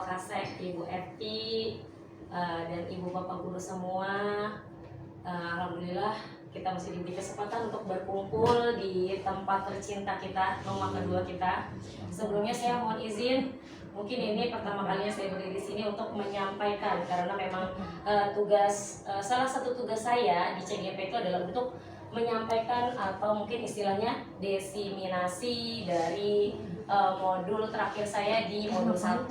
Wakasek, Ibu Eti, dan Ibu Bapak Guru semua. Alhamdulillah kita masih diberi kesempatan untuk berkumpul di tempat tercinta kita, rumah kedua kita. Sebelumnya saya mohon izin, mungkin ini pertama kalinya saya berdiri di sini untuk menyampaikan, karena memang salah satu tugas saya di CGP itu adalah untuk menyampaikan atau mungkin istilahnya desiminasi dari modul terakhir saya di modul 1.4,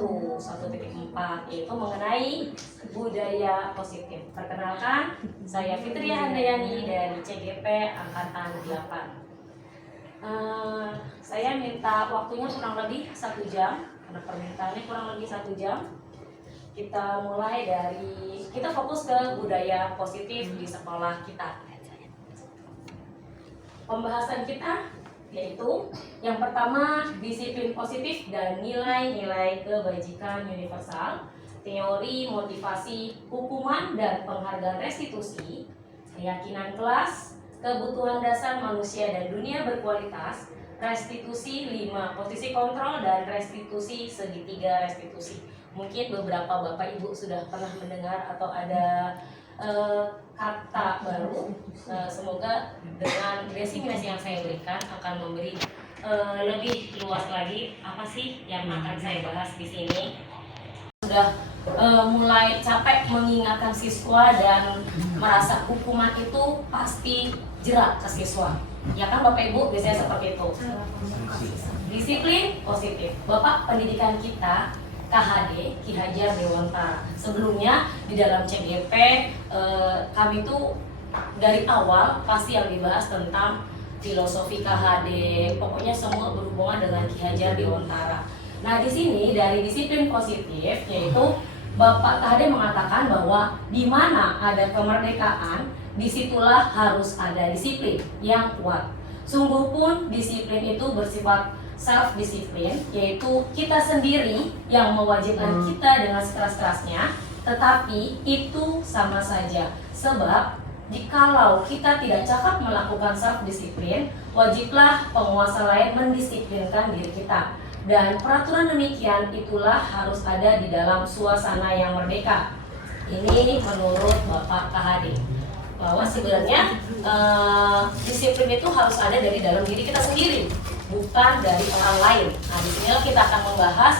yaitu mengenai budaya positif. Perkenalkan, saya Fitria Handayani dari CGP Angkatan 8. Saya minta waktunya kurang lebih 1 jam, karena permintaannya kurang lebih 1 jam. Kita mulai dari, kita fokus ke budaya positif di sekolah kita. Pembahasan kita yaitu yang pertama, disiplin positif dan nilai-nilai kebajikan universal, teori, motivasi, hukuman, dan penghargaan restitusi, keyakinan kelas, kebutuhan dasar manusia dan dunia berkualitas, restitusi 5, posisi kontrol, dan restitusi segitiga restitusi. Mungkin beberapa Bapak Ibu sudah pernah mendengar atau ada kata baru. Semoga dengan desiminasi yang saya berikan akan memberi lebih luas lagi apa sih yang akan saya bahas di sini. Sudah mulai capek mengingatkan siswa dan merasa hukuman itu pasti jerak ke siswa. Ya kan Bapak Ibu, biasanya seperti itu. Disiplin positif. Bapak pendidikan kita KHD, Ki Hajar Dewantara. Sebelumnya di dalam CGP kami tuh dari awal pasti yang dibahas tentang filosofi KHD, pokoknya semua berhubungan dengan Ki Hajar Dewantara. Nah di sini dari disiplin positif, yaitu Bapak KHD mengatakan bahwa di mana ada kemerdekaan, disitulah harus ada disiplin yang kuat. Sungguh pun disiplin itu bersifat self-disiplin, yaitu kita sendiri yang mewajibkan kita dengan sekeras-kerasnya, tetapi itu sama saja. Sebab jikalau kita tidak cakap melakukan self-disiplin, wajiblah penguasa lain mendisiplinkan diri kita. Dan peraturan demikian itulah harus ada di dalam suasana yang merdeka. Ini menurut Bapak KHD, bahwa sebenarnya disiplin itu harus ada dari dalam diri kita sendiri, bukan dari orang lain. Nah, di sinilah kita akan membahas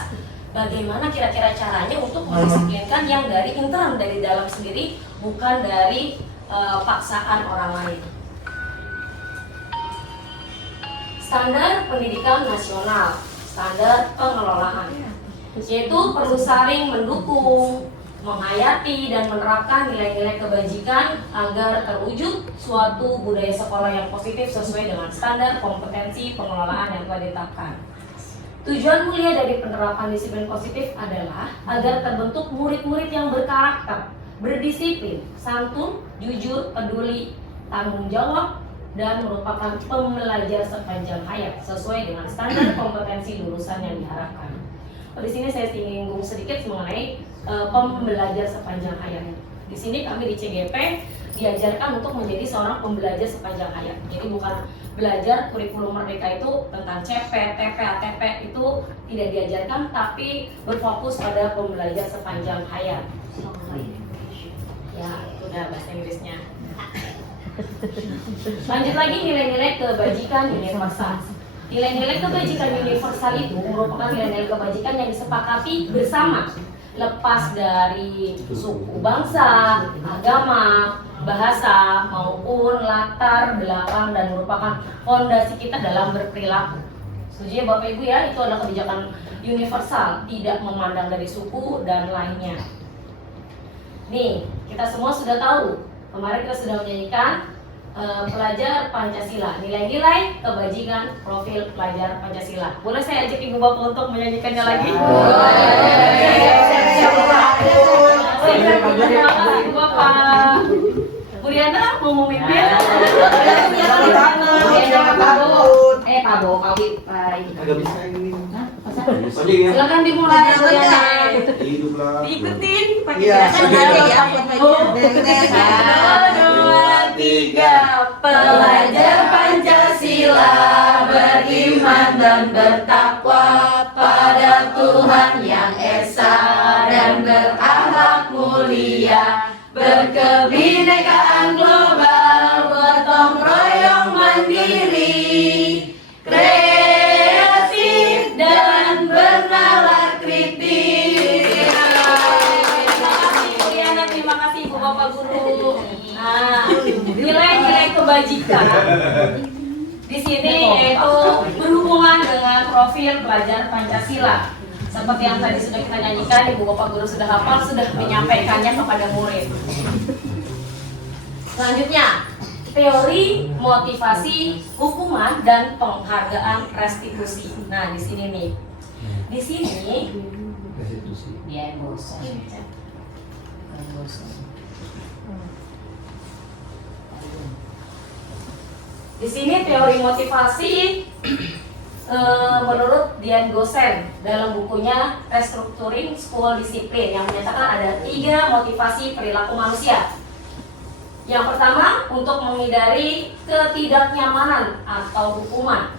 bagaimana kira-kira caranya untuk mendisiplinkan yang dari intern, dari dalam sendiri, bukan dari paksaan orang lain. Standar pendidikan nasional, standar pengelolaan, yaitu perlu saling mendukung, menghayati dan menerapkan nilai-nilai kebajikan agar terwujud suatu budaya sekolah yang positif sesuai dengan standar kompetensi pengelolaan yang telah ditetapkan. Tujuan mulia dari penerapan disiplin positif adalah agar terbentuk murid-murid yang berkarakter, berdisiplin, santun, jujur, peduli, tanggung jawab, dan merupakan pembelajar sepanjang hayat sesuai dengan standar kompetensi lulusan yang diharapkan. Di sini saya singgung sedikit mengenai pembelajar sepanjang hayat. Di sini kami di CGP diajarkan untuk menjadi seorang pembelajar sepanjang hayat. Jadi bukan belajar kurikulum merdeka itu tentang CP, TP, ATP itu tidak diajarkan, tapi berfokus pada pembelajar sepanjang hayat. Ya, itu udah bahasa Inggrisnya. Lanjut lagi, nilai-nilai kebajikan universal. Nilai-nilai kebajikan universal itu merupakan nilai-nilai kebajikan yang disepakati bersama, lepas dari suku bangsa, agama, bahasa, maupun latar belakang, dan merupakan fondasi kita dalam berperilaku. Setuju ya Bapak Ibu ya, itu adalah kebijakan universal, tidak memandang dari suku dan lainnya. Nih, kita semua sudah tahu, kemarin kita sudah menyanyikan pelajar Pancasila, nilai-nilai kebajikan profil pelajar Pancasila. Boleh saya ajak Ibu Bapak untuk menyanyikannya lagi? Terima kasih Ibu Bapak. Bu Diana mau memimpin? Pak Bo, agak bisa ini. Silakan dimulai Bu Diana. Diikutin pakai ya. 1, 2, 3. Pelajar Pancasila beriman dan bertakwa pada Tuhan Yang Esa. lanjutkan. Di sini yaitu berhubungan dengan profil pelajar Pancasila. Seperti yang tadi sudah kita nyanyikan, Ibu Bapak Guru sudah hafal, sudah menyampaikannya kepada murid. Selanjutnya, teori motivasi hukuman dan penghargaan restitusi. Nah, di sini nih. Di sini Dia bosan. Di sini teori motivasi menurut Dian Gosen dalam bukunya Restructuring School Discipline yang menyatakan ada 3 motivasi perilaku manusia. Yang pertama, untuk menghindari ketidaknyamanan atau hukuman.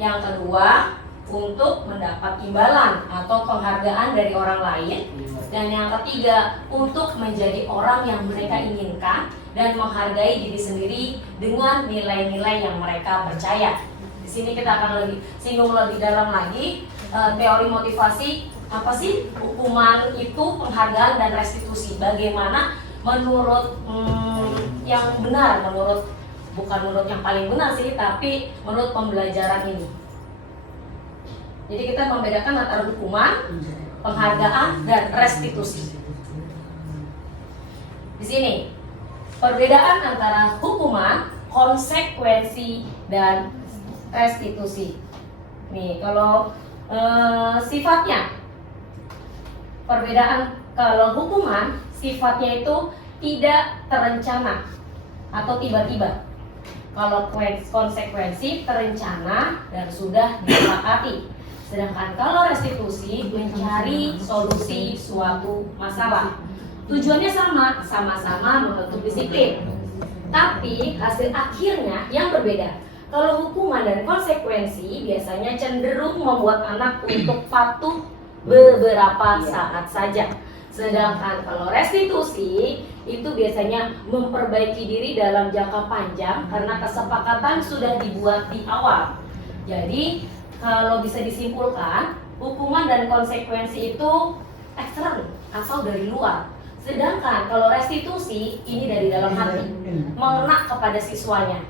Yang kedua, untuk mendapat imbalan atau penghargaan dari orang lain. Dan yang ketiga, untuk menjadi orang yang mereka inginkan dan menghargai diri sendiri dengan nilai-nilai yang mereka percaya. Di sini kita akan singgung lebih dalam lagi teori motivasi. Apa sih hukuman itu, penghargaan dan restitusi? Bagaimana menurut yang benar, bukan menurut yang paling benar sih, tapi menurut pembelajaran ini. Jadi kita membedakan antara hukuman, penghargaan, dan restitusi. Di sini perbedaan antara hukuman, konsekuensi, dan restitusi. Nih, kalau sifatnya, perbedaan kalau hukuman sifatnya itu tidak terencana atau tiba-tiba. Kalau konsekuensi terencana dan sudah disepakati. Sedangkan kalau restitusi mencari solusi suatu masalah. Tujuannya sama-sama membentuk disiplin. Tapi hasil akhirnya yang berbeda. Kalau hukuman dan konsekuensi biasanya cenderung membuat anak untuk patuh beberapa saat saja. Sedangkan kalau restitusi itu biasanya memperbaiki diri dalam jangka panjang karena kesepakatan sudah dibuat di awal. Jadi kalau bisa disimpulkan, hukuman dan konsekuensi itu eksternal atau dari luar. Sedangkan kalau restitusi ini dari dalam hati, mengena kepada siswanya.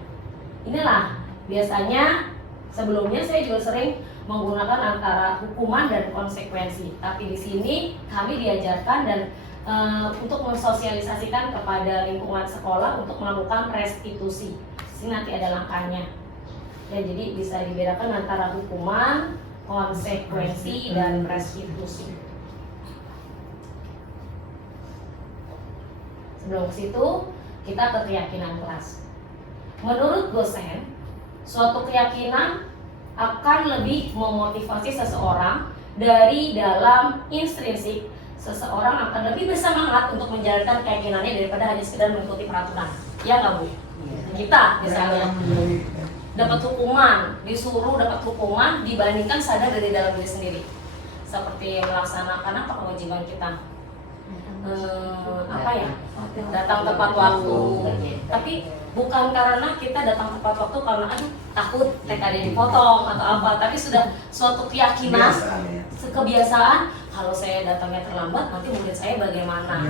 Inilah biasanya sebelumnya saya juga sering menggunakan antara hukuman dan konsekuensi. Tapi di sini kami diajarkan dan untuk mensosialisasikan kepada lingkungan sekolah untuk melakukan restitusi. Di sini nanti ada langkahnya. Ya, jadi bisa dibedakan antara hukuman, konsekuensi, dan restitusi. Sebelum ke situ, kita ke keyakinan kelas. Menurut Gosen, suatu keyakinan akan lebih memotivasi seseorang dari dalam intrinsik. Seseorang akan lebih bersemangat untuk menjalankan keyakinannya daripada hanya sekedar mengikuti peraturan. Ya nggak Bu? Kita misalnya dapat hukuman, disuruh dapat hukuman dibandingkan sadar dari dalam diri sendiri. Seperti melaksanakan apa kewajiban kita? Datang tepat waktu. Tapi bukan karena kita datang tepat waktu karena aduh takut TKD dipotong atau apa, tapi sudah suatu keyakinan, kebiasaan. Kalau saya datangnya terlambat nanti murid saya bagaimana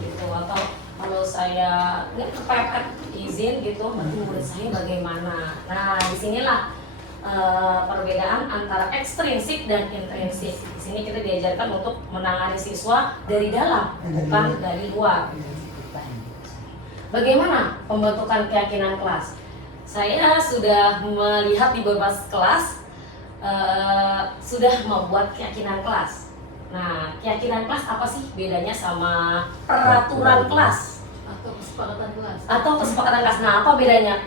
gitu, atau kalau saya nggak kepepet izin gitu nanti murid saya bagaimana. Nah, disinilah perbedaan antara ekstrinsik dan intrinsik. Di sini kita diajarkan untuk menangani siswa dari dalam, bukan dari luar. Bagaimana pembentukan keyakinan kelas? Saya sudah melihat di beberapa kelas sudah membuat keyakinan kelas. Nah, keyakinan kelas apa sih bedanya sama peraturan kelas? Atau kesepakatan kelas. Atau kesepakatan kelas. Nah, apa bedanya?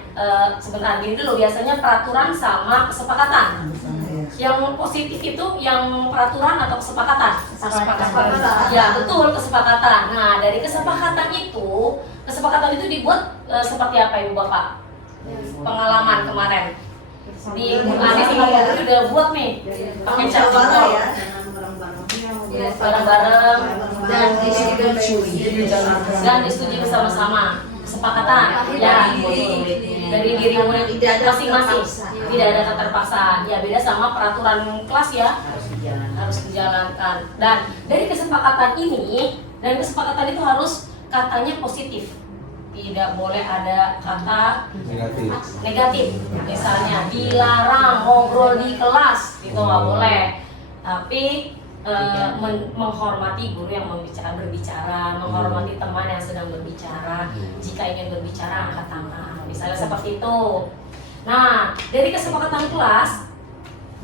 Sebentar, gini dulu, biasanya peraturan sama kesepakatan. Yang positif itu yang peraturan atau kesepakatan? Kesepakatan. Ya, betul, kesepakatan. Nah, dari kesepakatan itu dibuat seperti apa Ibu Bapak? Pengalaman kemarin di Singapura udah buat nih pakai cat ya. bareng-bareng dan disetujui bersama-sama, kesepakatan ya dari diri murid masing-masing, tidak ada keterpaksaan. Ya, beda sama peraturan kelas ya, harus dijalankan. Dan dari kesepakatan ini, dan kesepakatan itu harus katanya positif. tidak boleh ada kata Negatif. negatif. Misalnya dilarang ngobrol di kelas, itu nggak boleh. Tapi menghormati guru yang berbicara, menghormati teman yang sedang berbicara. Jika ingin berbicara, angkat tangan. Misalnya seperti itu. Nah, dari kesepakatan kelas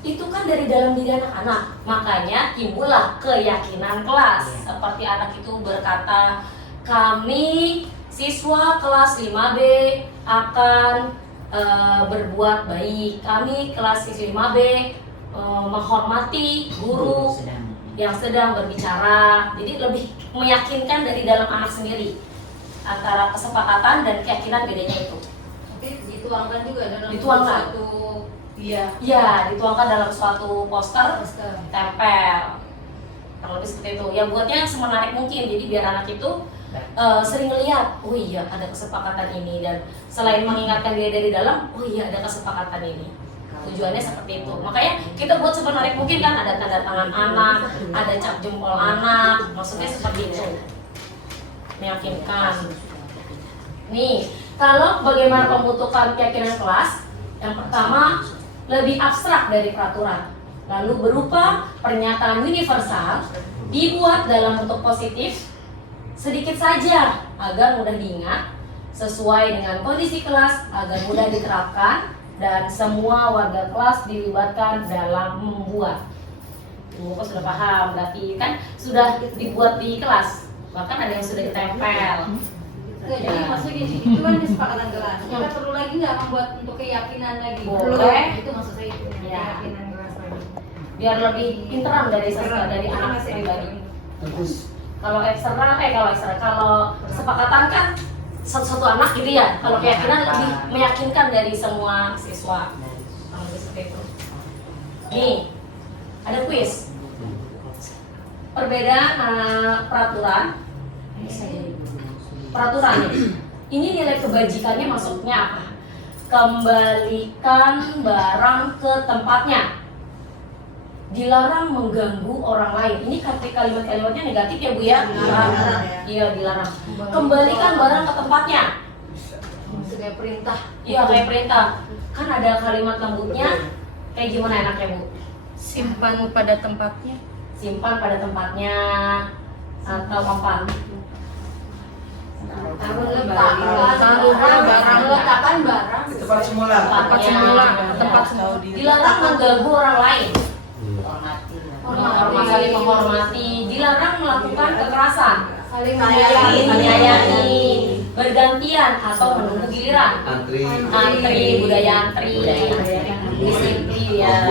itu kan dari dalam diri anak-anak, makanya timbullah keyakinan kelas. Seperti anak itu berkata, kami siswa kelas 5B akan berbuat baik. Kami kelas 5B menghormati guru yang sedang berbicara. Jadi lebih meyakinkan dari dalam anak sendiri. Antara kesepakatan dan keyakinan bedanya itu. Tapi dituangkan juga dalam Dituangkan. suatu iya dituangkan dalam suatu poster, tempel. Kalau lebih seperti itu. Ya buatnya semenarik mungkin. Jadi biar anak itu sering melihat, oh iya ada kesepakatan ini, dan selain mengingatkan dia dari dalam, oh iya ada kesepakatan ini. Tujuannya seperti itu. Makanya kita buat semenarik mungkin kan, ada tanda tangan anak, ada cap jempol anak, maksudnya seperti itu. Meyakinkan. Nih, kalau bagaimana pembentukan keyakinan kelas, yang pertama lebih abstrak dari peraturan, lalu berupa pernyataan universal, dibuat dalam bentuk positif, sedikit saja agar mudah diingat, sesuai dengan kondisi kelas agar mudah diterapkan, dan semua warga kelas dilibatkan dalam membuat. Bapak sudah paham, berarti kan sudah dibuat di kelas, bahkan ada yang sudah ditempel. Jadi maksudnya gini, itu kan kesepakatan kelas. Kita perlu lagi nggak membuat untuk keyakinan lagi? Boleh. Itu maksud saya itu. Ya. Keyakinan kelas lagi. Biar lebih pinteran dari anak pribadi. Kalau kesepakatan kan satu anak gitu ya. Kalau keyakinan lebih meyakinkan dari semua siswa. Seperti itu. Nih, ada kuis. Perbedaan peraturan ini nilai kebajikannya maksudnya apa? Kembalikan barang ke tempatnya, dilarang mengganggu orang lain. Ini kalimat-kalimatnya negatif ya Bu ya? Dilarang. Iya, dilarang. Kembalikan barang ke tempatnya. Kayak perintah. Iya, kayak perintah. Kan ada kalimat lembutnya. Kayak gimana enaknya Bu? Simpan pada tempatnya. Simpan pada tempatnya, atau apa? Letakkan barang Di tempat semula. Tempat semula. Dilarang mengganggu orang lain. Saling menghormati. Dilarang melakukan kekerasan. saling Menyayangi. Bergantian atau menunggu giliran. Antri, budaya antri. Disiplin ya.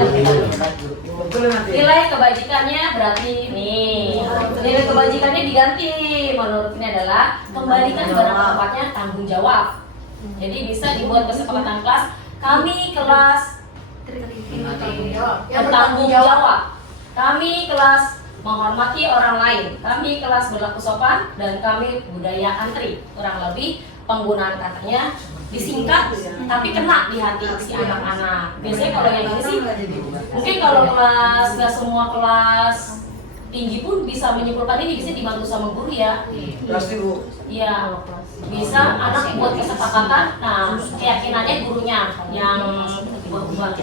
Nilai kebajikannya berarti nih. Nilai kebajikannya diganti. Menurut ini adalah kembalikan barang ke tempatnya, tanggung jawab. Jadi bisa dibuat kesepakatan kelas. Kami kelas bertanggung jawab. Kami kelas menghormati orang lain. Kami kelas berlaku sopan, dan kami budaya antri. Kurang lebih penggunaan katanya disingkat tapi kena di hati si anak-anak. Biasanya kalau yang ini sih mungkin kalau kelas nggak semua kelas tinggi pun bisa menyimpulkan ini, bisa dibantu sama guru ya. Pasti Bu. Iya, bisa anak buat kesepakatan. Nah, keyakinannya gurunya yang buat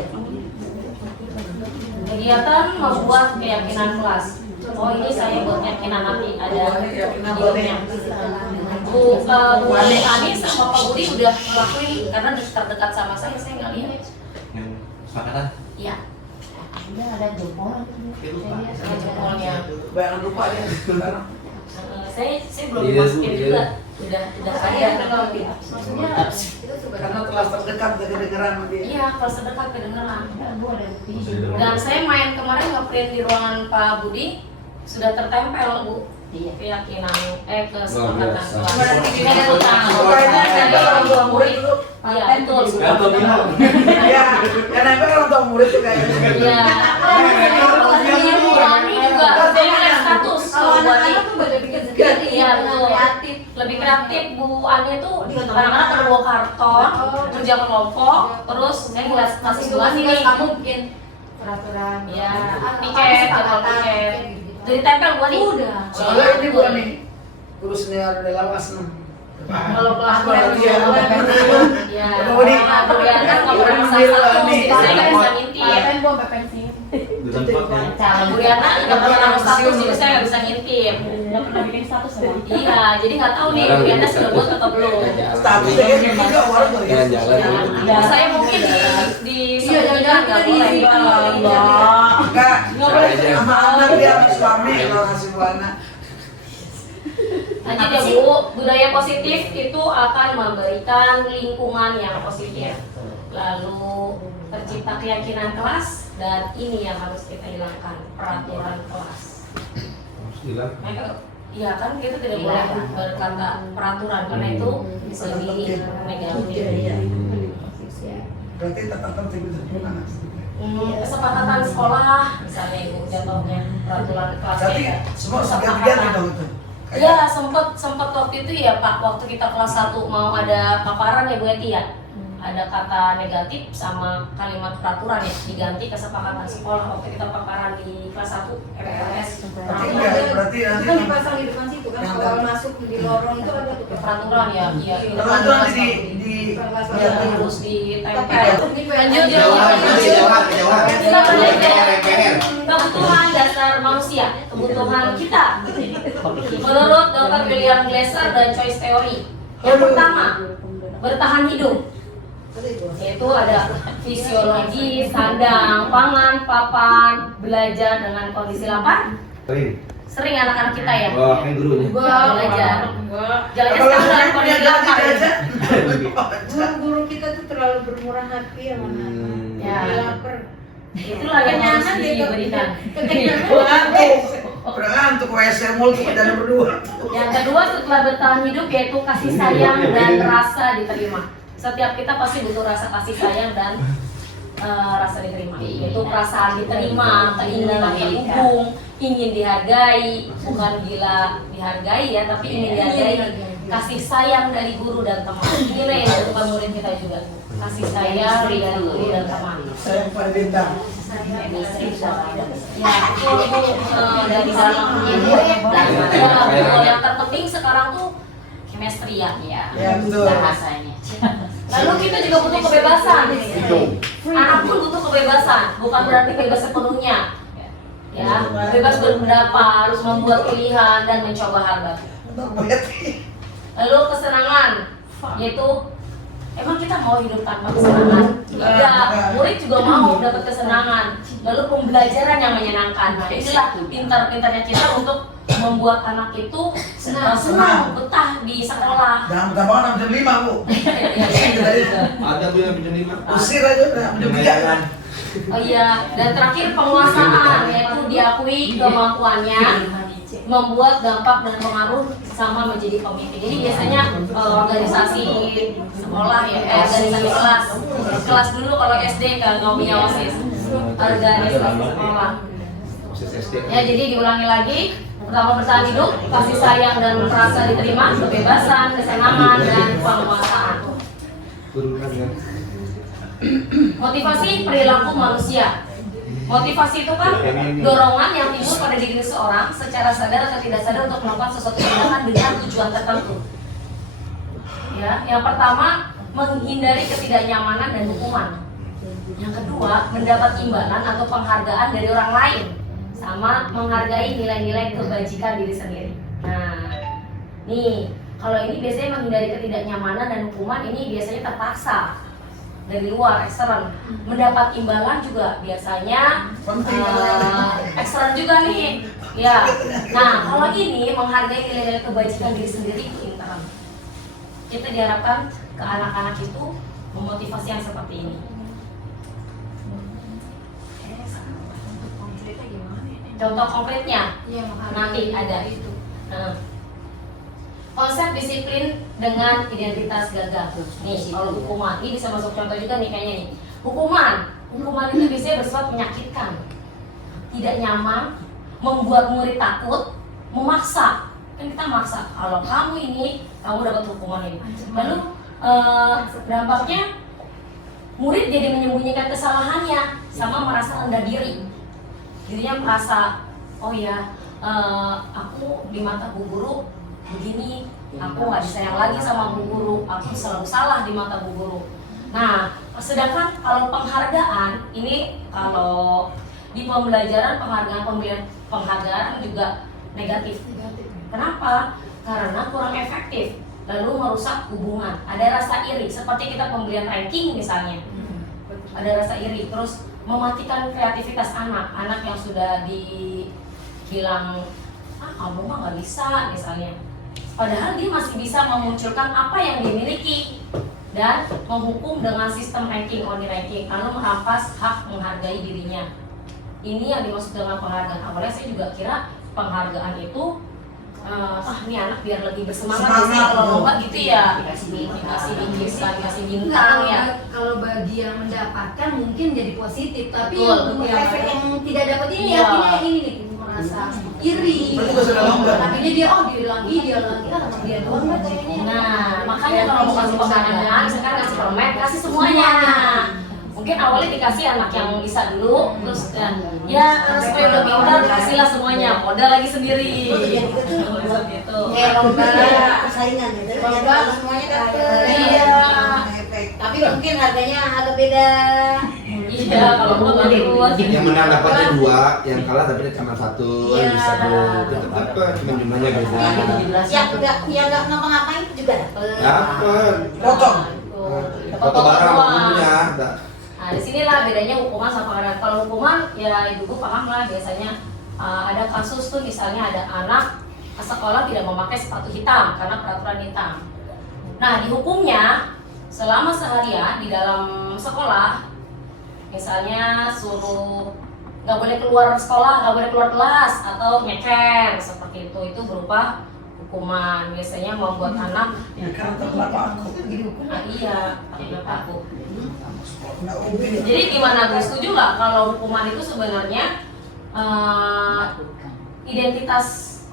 kegiatan membuat keyakinan kelas. Oh ini saya buat keyakinan, nanti ada videonya. Bu Ani sama Pak Budi udah ngelakuin karena terdekat sama saya nggak lihat. Yang kesepakatan. Iya. ada jempol. Ada jempolnya. Bayangkan lupa ya. Saya belum masukin juga. Udah ada. Maksudnya itu Karena telah terdekat kedengeran dia. Iya, kalau sedekat kedengeran. Dan saya main kemarin nge-print di ruangan Pak Budi, sudah tertempel Bu. Keyakinan kesepakatan kelas. Supaya orang tua murid dulu. Iya, betul. Iya, yang nempel orang tua murid tuh kayaknya. Iya. Bu Ani juga, saya lihat status kalau Bu Ani. anak-anak tuh pada bikin sendiri, Iya, betul. kreatif. Lebih kreatif. Bu Ani tuh kadang-kadang ada bawa karton, kerja kelompok, terus saya ngeliat status Bu Ani nih. Kamu bikin peraturan. Iya, piket, jadwal piket. Dari tempel Bu Ani. Udah. Soalnya ini bukan nih guru senior dalam kelas 6. Kalau kelas Iya. Ya, Budi. Bu Riana nggak pernah Budi satu, Budi. jadi saya nggak bisa ngintip. Gua pensi. Kalau Bu Riana nggak pernah naruh status, jadi saya nggak bisa ngintip. Enggak pernah bikin status ya. Iya, jadi nggak tahu nih Bu Riana sudah buat atau belum. Statusnya kan juga orang tuh ya. Ya, saya mungkin di Iya, jangan-jangan kita di boleh. situ. Enggak, Nggak boleh. sama anak dia sama suami kalau ngasih buana. Lanjut ya Bu, budaya positif itu akan memberikan lingkungan yang positif. Lalu tercipta keyakinan kelas dan ini yang harus kita hilangkan, peraturan kelas. Mereka, iya kan kita tidak boleh berkata peraturan karena itu lebih negatif. Berarti tetap tertib itu gimana? Kesepakatan sekolah misalnya Ibu, contohnya peraturan kelas. Berarti ya. semua Kesepakatan. ganti-ganti dong itu. Iya, sempat waktu itu ya Pak, waktu kita kelas 1 mau ada paparan ya Bu Eti ya. Ada kata negatif sama kalimat peraturan ya, diganti kesepakatan sekolah waktu kita paparan di kelas 1 MPLS. Berarti enggak, berarti nanti Kan dipasang di depan situ kan, awal masuk di lorong itu ada tuh. Peraturan ya, iya. di kalau depan itu nanti kelas di ya, terus di Tapi tempel. Lanjut ya. Silakan lanjut. Kebutuhan dasar manusia, kebutuhan kita. Menurut Dr. William Glasser dan Choice Theory, yang pertama bertahan hidup, yaitu ada fisiologi, sandang, pangan, papan, belajar dengan kondisi lapar. Sering anak-anak kita ya Wah, kan gurunya. belajar. Jalannya kalau sekarang dalam punya kondisi gaji lapar. aja. Guru kita tuh terlalu bermurah hati sama anak. Ya. Dia lapar. Itulah yang harus Kenyangan gitu. diberikan. Udah ngantuk WC mulu tuh jalan berdua. Yang kedua setelah bertahan hidup yaitu kasih sayang dan rasa diterima. Setiap kita pasti butuh rasa kasih sayang dan rasa diterima. Yaitu perasaan diterima, keinginan didukung, ingin dihargai, bukan gila dihargai ya, tapi ingin dihargai. Kasih sayang dari guru dan teman. Inilah yang dibutuhkan murid kita juga. Kasih sayang dari guru dan teman. Saya pada bintang. Ya, itu dari dalam ilmu ya, yang terpenting sekarang tuh chemistry ya. Ya betul. Bahasanya. Lalu kita juga butuh kebebasan. Anak pun butuh kebebasan, bukan berarti bebas sepenuhnya. Ya, bebas berpendapat, harus membuat pilihan dan mencoba hal baru. Lalu kesenangan, yaitu emang kita mau hidup tanpa kesenangan? Tidak, murid juga mau dapat kesenangan. Lalu pembelajaran yang menyenangkan. Nah, inilah pintar-pintarnya kita untuk membuat anak itu senang betah di sekolah. Jangan bertambahan jam 5 Bu. Ada Bu yang punya 5. Usir aja udah jam 3. Oh iya, dan terakhir penguasaan, yaitu diakui kemampuannya membuat dampak dan pengaruh sama menjadi pemimpin. Jadi biasanya organisasi sekolah ya, organisasi kelas dulu kalau SD kan nggak punya OSIS, organisasi sekolah. Ya jadi diulangi lagi. Pertama bertahan hidup, kasih sayang dan merasa diterima, kebebasan, kesenangan dan penguasaan. Motivasi perilaku manusia. Motivasi itu kan dorongan yang timbul pada diri seseorang secara sadar atau tidak sadar untuk melakukan sesuatu tindakan dengan tujuan tertentu. Ya, yang pertama menghindari ketidaknyamanan dan hukuman. Yang kedua mendapat imbalan atau penghargaan dari orang lain, sama menghargai nilai-nilai kebajikan diri sendiri. Nah, nih kalau ini biasanya menghindari ketidaknyamanan dan hukuman ini biasanya terpaksa dari luar, ekstern. Mendapat imbalan juga biasanya ekstern juga nih. Ya. Nah, kalau ini menghargai nilai-nilai kebajikan diri sendiri itu intern. Kita diharapkan ke anak-anak itu memotivasi yang seperti ini. Contoh konkretnya nanti ada itu. Konsep disiplin dengan identitas gagah. Nih, kalau hukuman, ini bisa masuk contoh juga nih kayaknya nih. Hukuman itu biasanya bersifat menyakitkan, tidak nyaman, membuat murid takut, memaksa. Kan kita maksa, kalau kamu ini, kamu dapat hukuman ini. Lalu dampaknya murid jadi menyembunyikan kesalahannya, sama merasa rendah diri. Dirinya merasa, oh ya, aku di mata bu guru begini, aku nggak disayang lagi sama bu guru, aku selalu salah di mata bu guru. Nah, sedangkan kalau penghargaan ini, kalau di pembelajaran penghargaan juga negatif. Kenapa? Karena kurang efektif, lalu merusak hubungan. Ada rasa iri, seperti kita pembelian ranking misalnya. Ada rasa iri, terus mematikan kreativitas anak yang sudah dibilang kamu mah nggak bisa misalnya. Padahal dia masih bisa memunculkan apa yang dimiliki dan menghukum dengan sistem ranking ranking, lalu merampas hak menghargai dirinya. Ini yang dimaksud dengan penghargaan. Awalnya saya juga kira penghargaan itu ini anak biar lebih bersemangat sih, kalau enggak gitu ya dikasih bintang ya. Kalau bagi yang mendapatkan mungkin jadi positif, tapi Betul. untuk efek yang tidak dapat ini Iya. akhirnya ini nih merasa iri. Berarti nggak sudah lomba. Akhirnya dia dia lagi sama dia doang lah kayaknya. Nah, makanya kalau mau kasih penghargaan, misalkan kasih permen, kasih semuanya. Mungkin awalnya dikasih anak yang bisa dulu, terus ya karena supaya udah pintar, kasihlah semuanya, modal lagi sendiri. Gitu. lomba persaingan gitu. Lomba semuanya dapet. Iya. Tapi mungkin harganya agak beda. Iya, kalau mau bagus. Yang menang dapatnya 2, yang kalah dapatnya cuma 1, Iya. bisa 2. Tetap dapat, cuma jumlahnya beda. Yang nggak ngapa-ngapain juga dapet. Dapat. Potong. Foto barang punya. Nah, di sinilah bedanya hukuman sama penghargaan. Kalau hukuman, ya ibu paham lah, biasanya ada kasus tuh, misalnya ada anak sekolah tidak memakai sepatu hitam karena peraturan hitam. Nah, dihukumnya selama seharian di dalam sekolah, misalnya suruh nggak boleh keluar sekolah, nggak boleh keluar kelas, atau nyeker seperti itu berupa hukuman. Biasanya membuat anak Karena terlalu aku. iya takut. Nggak ubin. Jadi gimana Gus, setuju nggak kalau hukuman itu sebenarnya identitas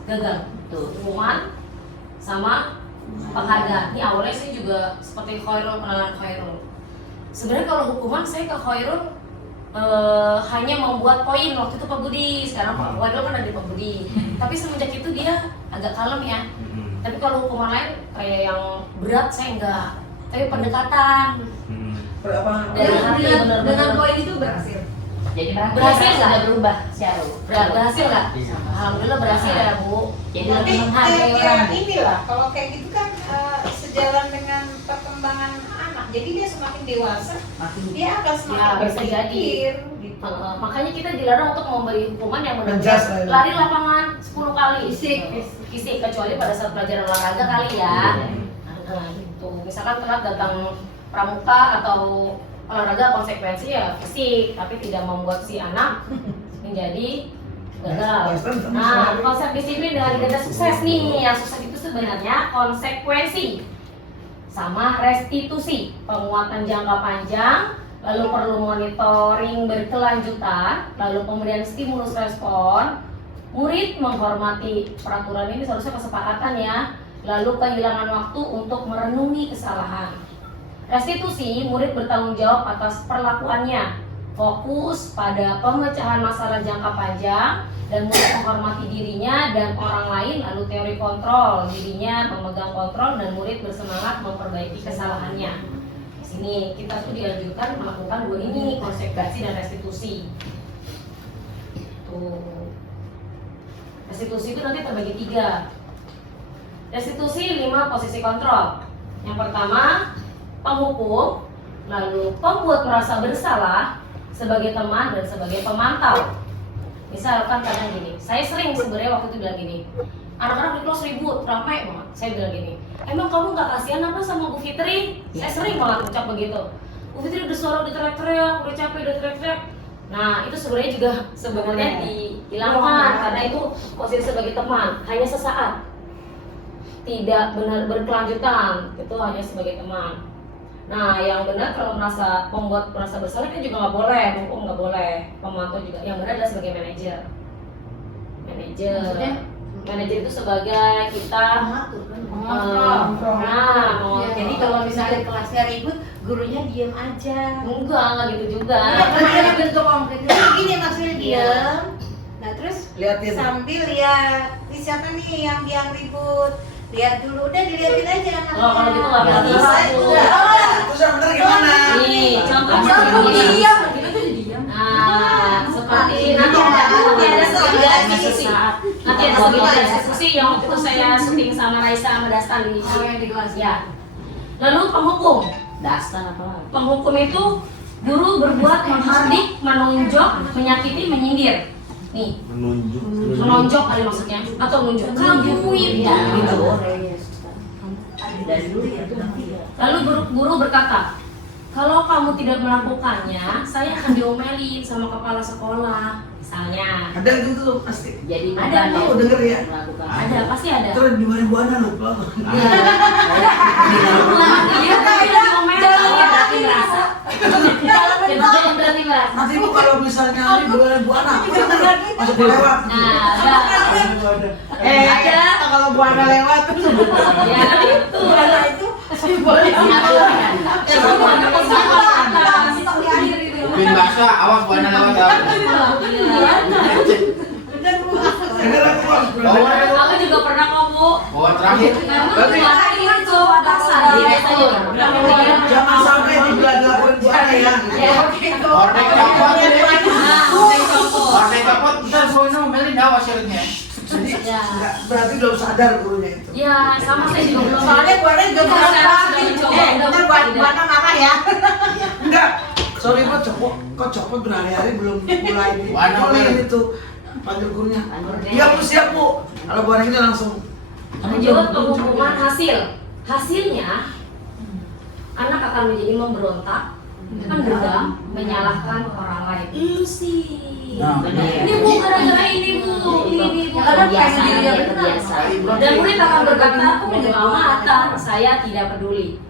gagal? Hukuman sama penghargaan. Ini awalnya saya juga seperti Khairul, kenalan Khairul. Sebenarnya kalau hukuman saya ke Khairul hanya membuat poin waktu itu Pak Budi. Sekarang Pak Khairul kan ada di Pak Budi. Tapi semenjak itu dia agak kalem ya. Tapi kalau hukuman lain kayak yang berat saya enggak. Tapi pendekatan Berapa? dari hati Dengan benar-benar. poin itu berhasil. Jadi Berhasil nggak? sudah berubah Syarul. Berhasil nggak? Alhamdulillah berhasil ya Bu. Jadi Tapi lebih menghargai ya orang. inilah kalau kayak gitu kan sejalan dengan perkembangan anak. Jadi dia semakin dewasa, dia akan Ya, semakin bisa jadi. berpikir gitu. Makanya kita dilarang untuk memberi hukuman yang Menjas benar-benar lah. lari lapangan 10 kali. Fisik. Kecuali pada saat pelajaran olahraga kali ya. Nah, gitu. Misalkan telat datang pramuka atau olahraga, konsekuensi ya fisik, tapi tidak membuat si anak menjadi gagal. Nah, konsep disiplin dengan identitas sukses nih, yang sukses itu sebenarnya konsekuensi sama restitusi, penguatan jangka panjang, lalu perlu monitoring berkelanjutan, lalu pemberian stimulus respon, murid menghormati peraturan ini seharusnya kesepakatan ya, lalu kehilangan waktu untuk merenungi kesalahan. Restitusi, murid bertanggung jawab atas perlakuannya, fokus pada pemecahan masalah jangka panjang, dan murid menghormati dirinya dan orang lain. Lalu teori kontrol, dirinya memegang kontrol dan murid bersemangat memperbaiki kesalahannya. Di sini kita tuh dianjurkan melakukan 2 ini, konsekuensi dan restitusi. Tuh. Restitusi itu nanti terbagi 3. Restitusi 5 posisi kontrol. Yang pertama, penghukum, lalu pembuat merasa bersalah sebagai teman dan sebagai pemantau. Misalkan kadang gini, saya sering sebenarnya waktu itu bilang gini, anak-anak di kelas ribut, ramai banget. Saya bilang gini, emang kamu nggak kasihan apa sama Bu Fitri? Saya sering banget ucap begitu. Bu Fitri udah suara, udah teriak-teriak, udah capek, udah teriak-teriak. Nah itu sebenarnya juga sebenarnya dihilangkan karena itu posisi sebagai teman, hanya sesaat, tidak benar berkelanjutan, itu hanya sebagai teman. Nah, yang benar kalau membuat merasa bersalah kan juga nggak boleh, hukum nggak boleh, pemantau juga. Yang benar adalah sebagai manajer. Manajer itu sebagai kita Jadi kalau misalnya kelasnya ribut, gurunya diem aja. enggak gitu juga. Karena bentuk konkret. Jadi gini maksudnya diem. Nah terus Liatin. sambil lihat, ini siapa nih yang ribut. lihat dulu, udah dilihatin aja anaknya. Oh, kalau gitu nggak Nggak bisa. Terus yang bener gimana? Nih, contoh Sama seperti dulu. ini. Iya, kita tuh jadi diam. Nah, seperti nanti ada sebagian diskusi yang waktu itu saya syuting sama Raisa sama Dastan di Oh, yang di kelas. ya. Lalu penghukum. Dasar apa lagi? Penghukum itu guru berbuat menghardik, menonjok, menyakiti, menyindir. Nih, Menunjuk. menonjok kali maksudnya atau menunjuk. Kamu itu gitu. Lalu guru berkata, kalau kamu tidak melakukannya, saya akan diomelin sama kepala sekolah, misalnya. Ada gitu tuh pasti. Jadi Ada, Aku denger ya. melakukan. Ada, pasti ada. Terus di mana buana lu? Iya. Dia tidak diomelin, dia berarti merasa. Dia berarti merasa. Nanti bu kalau misalnya ini buana buana, masuk lewat. Nah, ada. Ada. Kalau buana lewat Ya, itu. buana itu Mengaturan. Ya, semua ada kesalahan atas. Bin Basah, awas buana lewat ya. Iya. Denger aku bang. Bawa Aku juga pernah kok, Bu. bawa terakhir. Tapi- itu dasar. Iya, itu. Jangan sampai dilaporin buana ya. Ordek copot. Nah, oke, contoh. Ordek copot, ntar soalnya ngomelin awas syaratnya. Jadi Ya. berarti belum sadar gurunya itu. Ya, sama saya juga belum. soalnya buana juga Kita belum sekarang paham. sudah mencoba. Ntar buana marah ya. Enggak. Sorry pak, kok copot berhari-hari belum mulai Buana mulai bener. itu panggil gurunya. Iya bu siap bu. Kalau buana kita langsung. Lanjut penghukuman hasil. Hasilnya anak akan menjadi memberontak, mendendam, menyalahkan orang lain. Lu sih. Nah, Ini bu gara-gara ini bu, ini bu. Karena Biasa, pengen diri dia ya, benar. biasa. Dan murid akan berkata, bodo amatan, saya tidak peduli.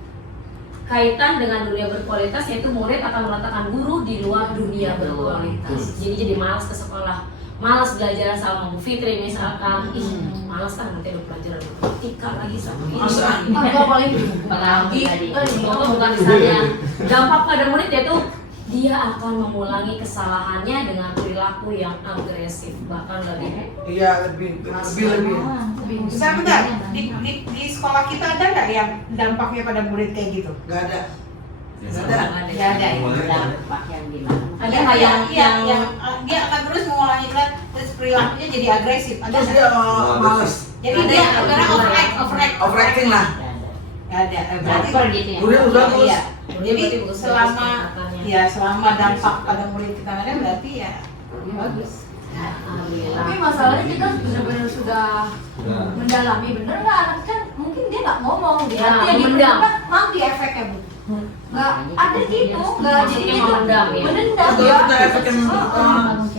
Kaitan dengan dunia berkualitas yaitu murid akan meletakkan guru di luar dunia berkualitas. Jadi malas ke sekolah, malas belajar sama Bu Fitri misalkan. Ih, malas kan nanti ada pelajaran matematika lagi sama ini. Masa? Enggak paling Pengalaman tadi. Itu bukan misalnya. Dampak pada murid yaitu dia akan mengulangi kesalahannya dengan perilaku yang agresif, bahkan lebih. Iya lebih. Sebentar, di sekolah kita ada nggak yang dampaknya pada murid kayak gitu? Nggak ada. Nggak ada. Nggak ada ya? Dampak yang gimana? Ada nggak yang dia akan terus mengulangi kan, terus perilakunya jadi agresif. Ada Terus nggak? dia males. Jadi dia karena Overacting lah. Nggak ada. Berarti Baper gitu ya. Murid udah bagus. iya. Jadi Berarti bagus selama pendekatannya. ya selama dampak pada murid kita ada berarti ya bagus. Tapi masalahnya kita benar-benar sudah mendalami bener nggak anak kan mungkin dia nggak ngomong dia Ya, dia memendam. kan mati efeknya bu nggak ada gitu nggak jadi Maksudnya itu memendam, ya? menendam Itu ya kita efek yang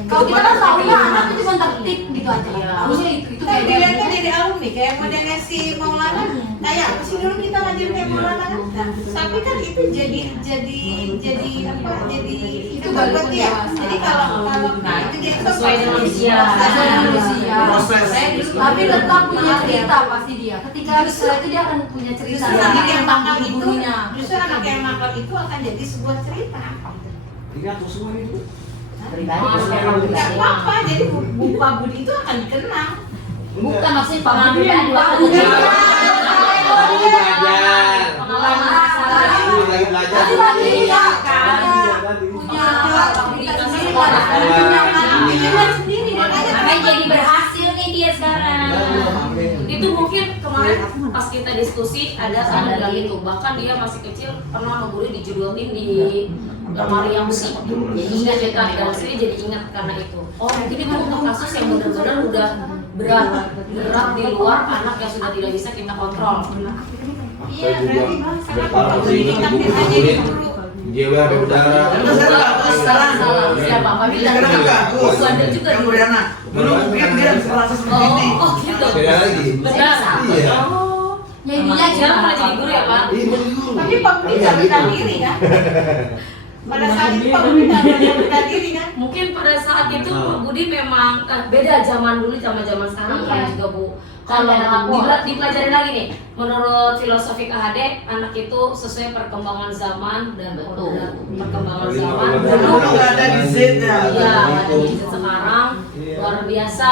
kalau kita kan tahu ya anak itu cuma tertib gitu aja Iya. harusnya itu Kita kayak dilihatnya dari alumni kayak modelnya si Maulana kayak apa sih dulu kita ngajarin kayak Maulana kan? Nah, tapi kan itu jadi apa jadi itu buat dia. Jadi kalau itu jadi Sesuai dengan usia. Sesuai dengan usia. Proses. Tapi tetap punya cerita pasti dia ketika setelah itu dia akan punya cerita justru anak yang nakal itu gurunya. justru anak yang nakal itu akan jadi sebuah cerita. Pribadi. Nggak apa-apa, jadi Bupa Budi itu akan dikenang. Bukan maksudnya pengalaman pribadi. Lagi belajar. Pengalaman masa lalu. Lagi belajar. Tapi lagi dia kan punya Makanya jadi berhasil nih dia sekarang. Itu mungkin kemarin pas kita diskusi ada sama bilang itu, bahkan dia masih kecil pernah sama guru dijudotin di lemari yang besi. Jadi ingat kita dan sini jadi ingat karena itu. Oh mungkin itu untuk kasus yang benar-benar udah berat di luar anak yang sudah tidak bisa kita kontrol. Iya, berarti sangat Kalau Bupa Budi sih ditakdirkan buku jadi kulit, guru. jiwa berdarah. Terus sekarang bagus sekarang. Siapa Pak Bilang? Sekarang kan bagus. Bu Anda juga Yang dulu. Briana. Dulu mungkin dia merasa seperti ini. Oh gitu. Beda lagi. Benar. Iya. Oh. nyanyinya Sekarang mulai jadi guru ya Pak? Iya, dulu. Tapi Pak Budi nggak berani diri kan? Pada saat itu Pak Budi nggak berani diri kan? Mungkin pada saat itu Pak Budi memang beda zaman dulu zaman sekarang kan juga Bu. Kalau dipelajari lagi nih, menurut filosofi KHD anak itu sesuai perkembangan zaman dan perkembangan zaman. Dulu nggak ada di Z ya. Iya, ada di sekarang luar biasa.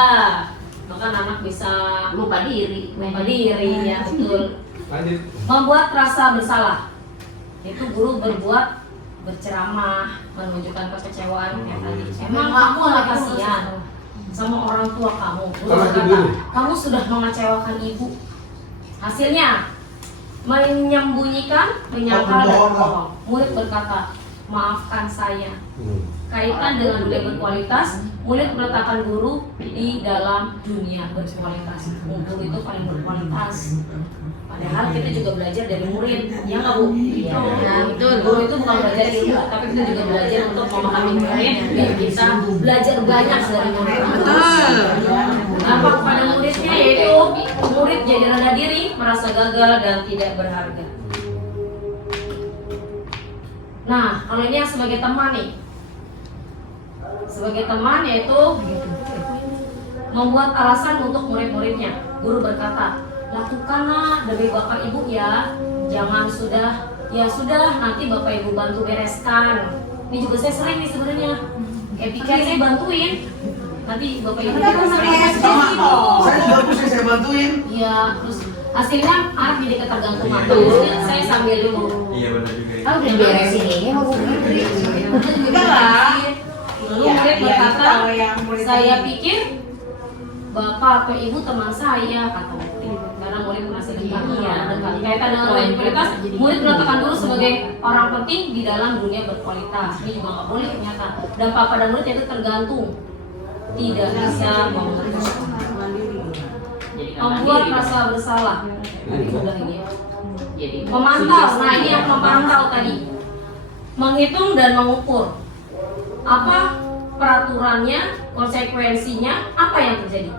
menyebabkan anak bisa Lupa diri. ya betul. Lanjut. Membuat rasa bersalah, itu guru berbuat berceramah, menunjukkan kekecewaan kayak tadi. Emang kamu lah kasihan sama orang tua kamu. Guru Kalau itu berkata, guru. kamu sudah mengecewakan ibu. Hasilnya menyembunyikan, menyangkal dan bohong. Murid berkata, maafkan saya. Kaitan dengan dunia berkualitas, murid meletakkan guru di dalam dunia berkualitas. Guru itu paling berkualitas. Padahal kita juga belajar dari murid, ya nggak Bu? Iya. Nah, betul. Guru itu bukan belajar ilmu, tapi kita juga belajar untuk memahami murid biar kita belajar banyak dari murid. Dampak pada muridnya yaitu murid jadi rendah diri, merasa gagal dan tidak berharga. Nah, kalau ini yang sebagai teman nih, sebagai teman yaitu membuat alasan untuk murid-muridnya. Guru berkata, lakukanlah demi bapak ibu ya, jangan sudah nanti bapak ibu bantu bereskan. Ini juga saya sering nih sebenarnya, kayak pikir saya bantuin, nanti bapak ibu bereskan. Saya juga pusing, saya bantuin. Iya, terus hasilnya anak jadi ketergantungan. Terusnya saya sambil dulu. Iya benar juga. Ah udah beresin ini mau Enggak lah. Lalu murid berkata, kalau yang murid saya ini. pikir bapak atau ibu teman saya, kata murid. Karena murid merasa dekat, dekat. Kaitan dengan dunia berkualitas, murid meletakkan guru sebagai orang penting di dalam dunia berkualitas. Ini juga nggak boleh ternyata. Dampak pada murid itu tergantung, tidak bisa mengurus. Membuat rasa bersalah. Tadi udah ini ya. Jadi Memantau, nah ini yang memantau tadi. Menghitung dan mengukur. Apa peraturannya, konsekuensinya, apa yang terjadi.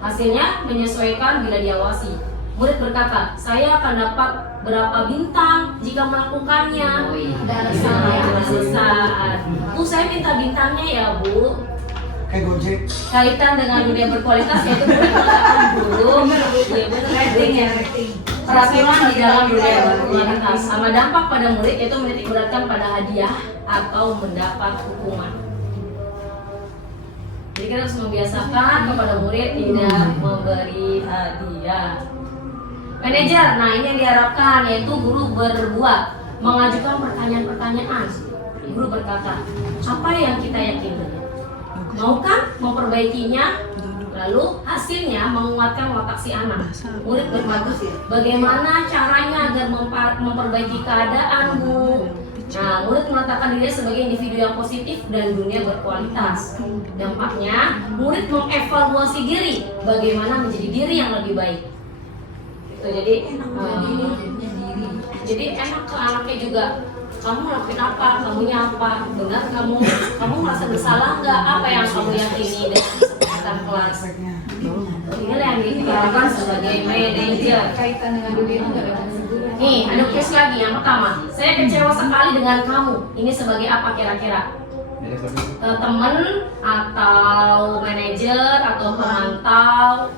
Hasilnya menyesuaikan bila diawasi. Murid berkata, saya akan dapat berapa bintang jika melakukannya. Oh iya. Ada alasan. Bu, saya minta bintangnya ya Bu. Kayak Gojek. Kaitan dengan dunia berkualitas yaitu murid meletakkan dulu Rating ya, rating. peraturan di dalam dunia berkualitas. Sama dampak pada murid yaitu menitik beratkan pada hadiah atau mendapat hukuman. Jadi kita harus membiasakan kepada murid tidak memberi hadiah. Manajer, nah ini yang diharapkan yaitu guru berbuat mengajukan pertanyaan-pertanyaan. Guru berkata, apa yang kita yakini? Mau kan memperbaikinya? Lalu hasilnya menguatkan watak si anak. Murid berkata, bagaimana caranya agar memperbaiki keadaan Bu? Nah, murid meletakkan diri sebagai individu yang positif dan dunia berkualitas. Dampaknya, murid mengevaluasi diri, bagaimana menjadi diri yang lebih baik. Itu jadi enak ke anaknya juga. Kamu lakuin apa? Kamunya apa? Benar kamu merasa bersalah nggak? Apa yang kamu yakini dengan kesepakatan kelas? Inilah yang diharapkan sebagai manajer. Kaitan dengan dunia itu nggak ada guru. Nih, ada case lagi yang pertama. Saya kecewa sekali dengan kamu. Ini sebagai apa kira-kira? Teman atau manajer atau pemantau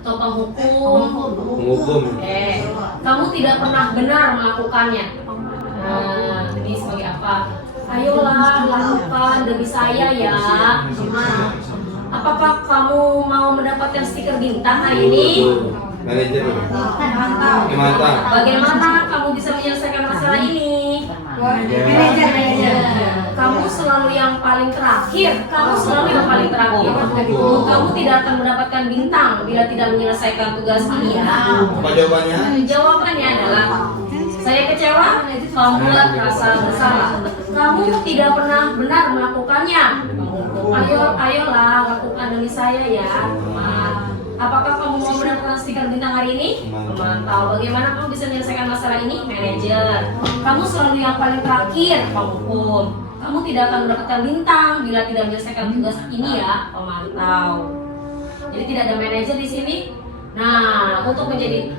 atau penghukum? Menghukum. Kamu tidak pernah benar melakukannya. Nah, ini sebagai apa? Ayolah lakukan demi saya ya. Apakah kamu mau mendapatkan stiker bintang hari ini? Manajer. Mantap. Mantap. Bagaimana kamu bisa menyelesaikan masalah ini? Manajer. Kamu selalu yang paling terakhir. Kamu tidak akan mendapatkan bintang bila tidak menyelesaikan tugas ini ya. Apa jawabannya? Jawabannya adalah saya kecewa, membuat rasa bersalah. Kamu tidak pernah benar melakukannya. Ayolah lakukan demi saya ya. Apakah kamu mau mendapatkan stiker bintang hari ini? Memantau. Bagaimana kamu bisa menyelesaikan masalah ini? Manajer. Kamu selalu yang paling terakhir. Penghukum. Kamu tidak akan mendapatkan bintang bila tidak menyelesaikan tugas ini ya. Pemantau. Jadi tidak ada manajer di sini. Nah, untuk menjadi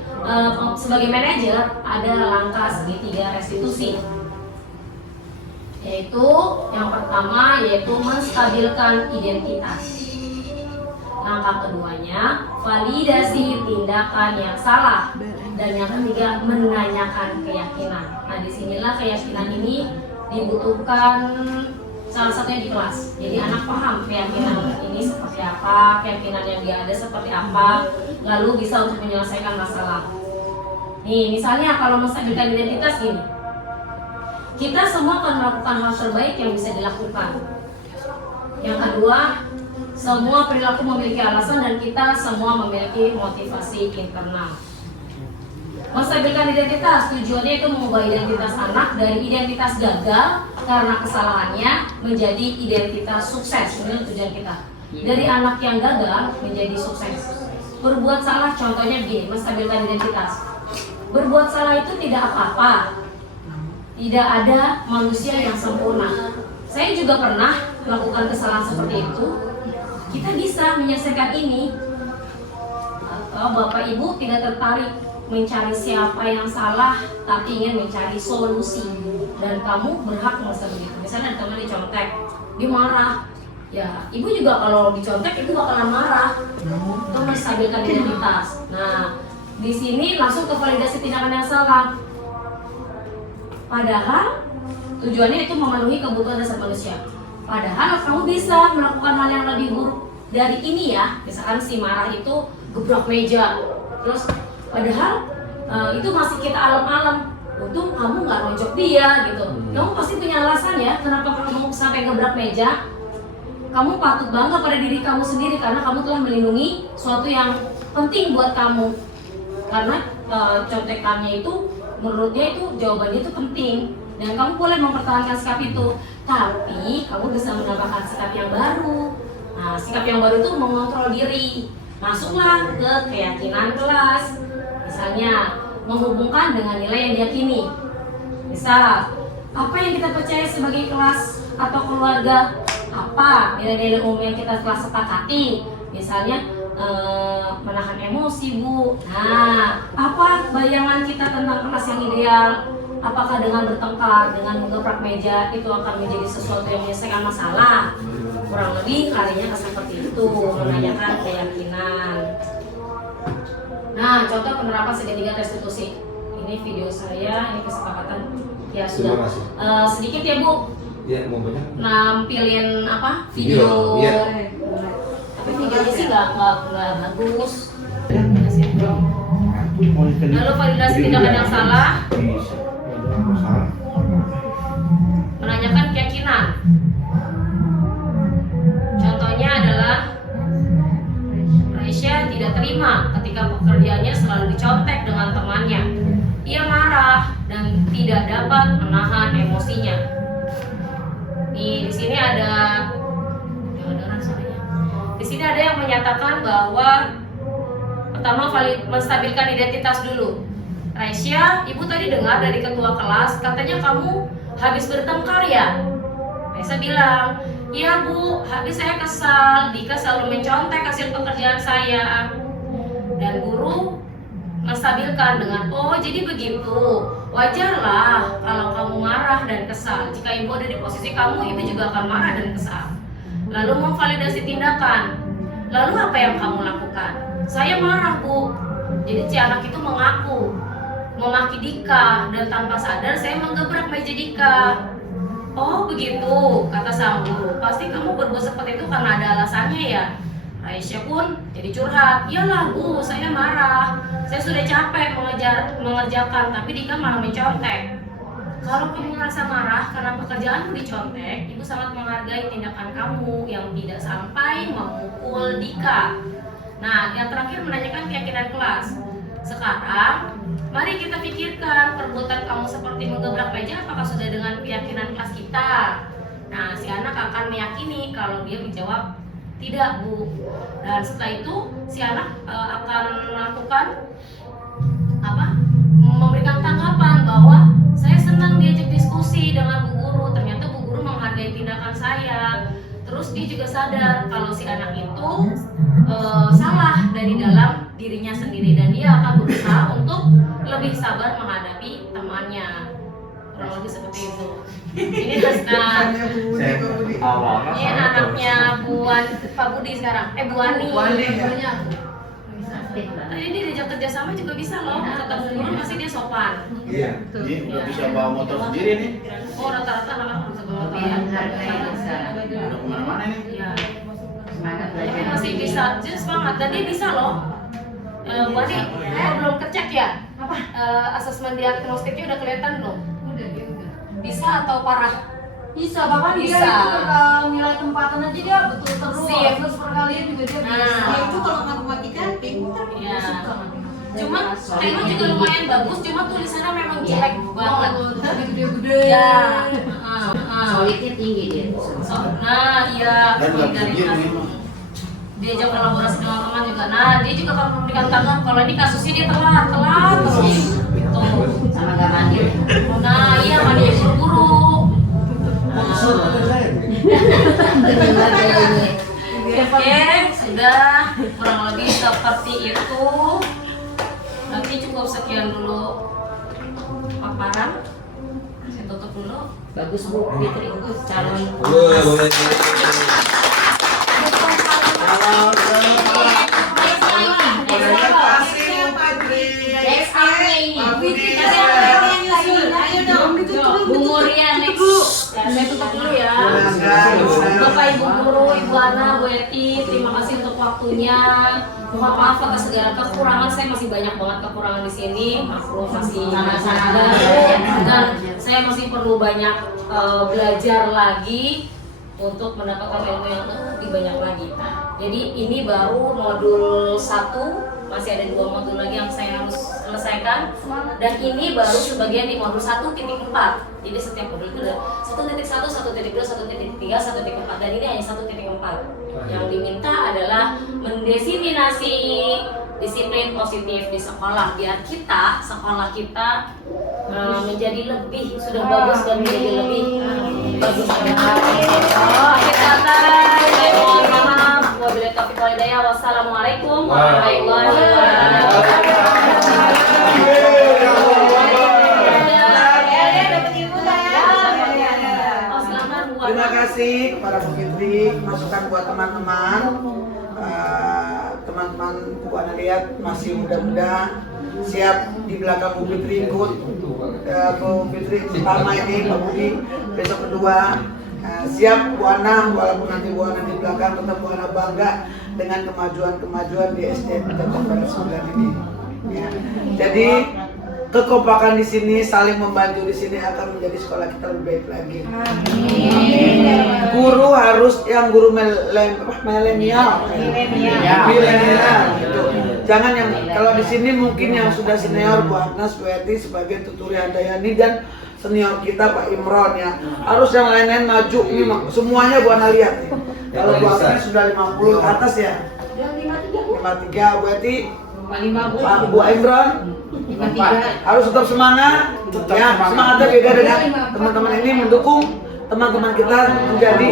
sebagai manajer ada langkah segitiga restitusi. Yaitu yang pertama yaitu menstabilkan identitas. Langkah keduanya, validasi tindakan yang salah. Dan yang ketiga, menanyakan keyakinan. Nah, disinilah keyakinan ini dibutuhkan salah satunya di kelas. Jadi anak paham keyakinan ini seperti apa, keyakinan yang dia ada seperti apa, lalu bisa untuk menyelesaikan masalah. Nih, misalnya kalau menstabilkan identitas gini, kita semua akan melakukan hal terbaik yang bisa dilakukan. Yang kedua, semua perilaku memiliki alasan dan kita semua memiliki motivasi internal. Menstabilkan identitas, tujuannya itu mengubah identitas anak dari identitas gagal karena kesalahannya menjadi identitas sukses. Ini tujuan kita. Dari anak yang gagal menjadi sukses. Berbuat salah, contohnya begini, menstabilkan identitas. Berbuat salah itu tidak apa-apa. Tidak ada manusia yang sempurna. Saya juga pernah melakukan kesalahan seperti itu. Kita bisa menyelesaikan ini. Atau Bapak Ibu tidak tertarik mencari siapa yang salah, tapi ingin mencari solusi, dan kamu berhak merasa begitu. Misalnya ada teman dicontek, dia marah, ya ibu juga kalau dicontek ibu bakalan marah. Itu menstabilkan identitas. Nah, di sini langsung ke validasi tindakan yang salah. Padahal tujuannya itu memenuhi kebutuhan dasar manusia. Padahal kamu bisa melakukan hal yang lebih buruk dari ini ya. Misalkan si marah itu gebrak meja, terus padahal itu masih kita alam-alam. Untung kamu nggak nonjok dia gitu. Kamu pasti punya alasan ya kenapa kamu sampai gebrak meja. Kamu patut bangga pada diri kamu sendiri karena kamu telah melindungi suatu yang penting buat kamu. Karena contekannya itu menurutnya itu jawabannya itu penting dan kamu boleh mempertahankan sikap itu. Tapi kamu bisa menambahkan sikap yang baru. Nah, sikap yang baru itu mengontrol diri. Masuklah ke keyakinan kelas. Misalnya, menghubungkan dengan nilai yang diyakini. Misal, apa yang kita percaya sebagai kelas atau keluarga? Apa nilai-nilai umum yang kita telah sepakati? Misalnya, menahan emosi, Bu. Nah, apa bayangan kita tentang kelas yang ideal? Apakah dengan bertengkar, dengan menggebrak meja itu akan menjadi sesuatu yang menyelesaikan masalah? Kurang lebih kalinya seperti itu, menanyakan keyakinan. Nah, contoh penerapan segitiga restitusi. Ini video saya, ini kesepakatan. Ya sudah. Terima kasih. Sedikit ya Bu. Ya, mau banyak. Nampilin apa? Video, iya. Tapi videonya sih nggak bagus. Lalu validasi tindakan yang salah. Menanyakan keyakinan. Contohnya adalah Aisyah tidak terima ketika pekerjaannya selalu dicontek dengan temannya. Ia marah dan tidak dapat menahan emosinya. Di sini ada, di sini ada yang menyatakan bahwa pertama menstabilkan identitas dulu. Aisyah, ibu tadi dengar dari ketua kelas katanya kamu habis bertengkar ya? Aisyah bilang, iya Bu, habis saya kesal, Dika selalu mencontek hasil pekerjaan saya. Dan guru menstabilkan dengan, oh jadi begitu, wajarlah kalau kamu marah dan kesal. Jika ibu ada di posisi kamu, ibu juga akan marah dan kesal. Lalu memvalidasi tindakan. Lalu apa yang kamu lakukan? Saya marah Bu. Jadi si anak itu mengaku memaki Dika dan tanpa sadar saya menggebrak meja Dika. Oh begitu, kata sang guru. Pasti kamu berbuat seperti itu karena ada alasannya ya. Aisyah pun jadi curhat. Iyalah Bu, saya marah. Saya sudah capek mengerjakan, tapi Dika malah mencontek. Kalau kamu merasa marah karena pekerjaanmu dicontek, ibu sangat menghargai tindakan kamu yang tidak sampai memukul Dika. Nah, yang terakhir menanyakan keyakinan kelas. Sekarang, mari kita pikirkan perbuatan kamu seperti menggebrak meja apakah sudah dengan keyakinan kelas kita. Nah, si anak akan meyakini kalau dia menjawab tidak Bu. Dan setelah itu si anak akan melakukan memberikan tanggapan bahwa saya senang diajak diskusi dengan Bu Guru. Ternyata Bu Guru menghargai tindakan saya. Terus dia juga sadar kalau si anak itu salah dari dalam dirinya sendiri dan dia akan berusaha untuk lebih sabar menghadapi temannya. Kurang lebih seperti itu. Ini ini anaknya Pak Budi sekarang. Bu Ani. Tadi dia diajak kerjasama juga bisa loh. Ketemu guru pasti dia sopan. Iya. Dia nggak bisa bawa motor sendiri nih. Oh rata-rata anak-anak bisa bawa motor. Udah kemana-mana nih. Ya. Semangat belajar. Masih bisa, jadi semangat. Dan dia bisa loh. Bu Adi, belum kecek ya? Apa? Asesmen diagnostiknya udah kelihatan belum? Udah dia udah. Bisa atau parah? Bisa, bahkan dia Bisa. itu nilai tempatan aja dia betul terus. Sip. Terus perkalian juga dia bisa. Nah. Ya itu kalau matematika pintar. Ya. Suka matematika. Cuma Taima juga lumayan bagus, cuma tulisannya memang jelek banget. Tapi gede-gede. Ya. Solidnya tinggi dia. Nah, iya. Dan nggak bisa diem solidaritas. nih mah. Diajak kolaborasi dengan teman juga. Nah, dia juga kalau memberikan tangan. Kalau ini kasusnya dia telat terus. Gitu. Sama gak mandiri. Nah, iya mandi buru-buru. Oke, sudah kurang lebih seperti itu. Nanti cukup sekian dulu paparan. Saya tutup dulu. Bagus Bu Fitri. Calon. Boleh, boleh. Terima kasih Pak Dri. Next up nih. Pak Budi. Ayo dong. Bu Muria next. Ya, saya tutup dulu ya. Bapak Ibu Guru, Ibu Ana, Bu Eti, terima kasih untuk waktunya. Mohon maaf atas segala kekurangan, saya masih banyak banget kekurangan di sini. Maklum masih Sama-sama. baru dan saya masih perlu banyak belajar lagi untuk mendapatkan ilmu yang lebih banyak lagi. Jadi ini baru modul 1, masih ada 2 modul lagi yang saya harus selesaikan. Dan ini baru sebagian di modul 1.4. Jadi setiap modul itu ada 1.1, 1.2, 1.3, 1.4 dan ini hanya 1.4. Yang diminta adalah mendefinisi disiplin positif di sekolah biar kita, sekolah kita menjadi lebih sudah bagus dan menjadi lebih bagus. Akhir kata, saya mohon maaf. Wabillahi taufiq wal hidayah. Wassalamualaikum warahmatullahi wabarakatuh. Terima kasih kepada Bu Fitri, masukan buat teman-teman. Teman-teman Bu Ana lihat masih muda-muda, siap di belakang Bu Fitri ikut. Bu Fitri pertama ini, Pak Budi besok kedua. Siap Bu Ana, walaupun nanti Bu Ana di belakang, tetap Bu Ana bangga dengan kemajuan-kemajuan di SDN Jateng pada 9 ini. Ya. Jadi kekompakan di sini, saling membantu di sini akan menjadi sekolah kita lebih baik lagi. Guru harus yang guru milenial, gitu. Jangan yang kalau di sini mungkin yang sudah senior Bu Agnes, Bu Eti sebagai Tuturi Handayani dan senior kita Pak Imron ya. Harus yang lain-lain maju ini semuanya Bu Ana lihat. Kalau Bu Agnes sudah 50 ke atas ya. 53 Bu Eti. Bu Imron harus tetap semangat. Ya, semangatnya beda dengan teman-teman ini mendukung teman-teman kita menjadi